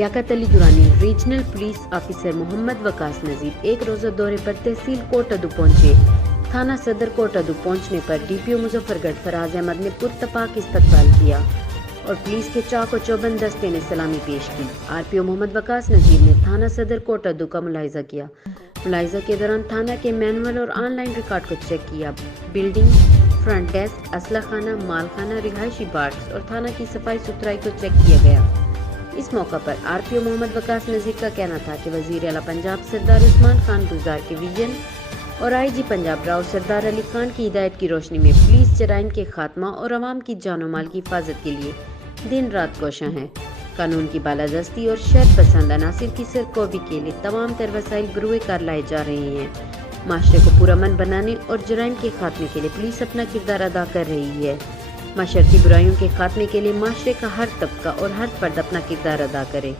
Liaquat Ali Durrani regional police officer محمد وقاص نذیر ایک روزہ دورے پر تحصیل کوٹادو پہنچے۔ تھانہ صدر کوٹادو پہنچنے پر ڈی پی او مظفر گڑھ فراز احمد نے پرتپاک استقبال کیا اور پولیس کے چاق و چوبند دستے نے سلامی پیش کی۔ آر پی او محمد وقاص نذیر نے تھانہ صدر کوٹادو کا ملاحظہ کیا۔ ملاحظہ کے دوران تھانہ کے مینول اور آن لائن ریکارڈ کو چیک کیا۔ بلڈنگ، فرنٹ ڈیسک، اسلحہ خانہ، مال خانہ، رہائشی پارٹس اور تھانہ کی صفائی ستھرائی کو چیک کیا گیا۔ اس موقع پر آر پی او محمد وقاص نذیر کا کہنا تھا کہ وزیر اعلیٰ پنجاب سردار عثمان خان گلزار کے ویژن اور آئی جی پنجاب راؤ سردار علی خان کی ہدایت کی روشنی میں پولیس جرائم کے خاتمہ اور عوام کی جان و مال کی حفاظت کے لیے دن رات کوشاں ہے۔ قانون کی بالادستی اور شر پسند عناصر کی سرکوبی کے لیے تمام تر وسائل بروئے کار لائے جا رہے ہیں۔ معاشرے کو پرامن بنانے اور جرائم کے خاتمے کے لیے پولیس اپنا کردار ادا کر رہی ہے۔ معاشرتی برائیوں کے خاتمے کے لیے معاشرے کا ہر طبقہ اور ہر فرد اپنا کردار ادا کرے۔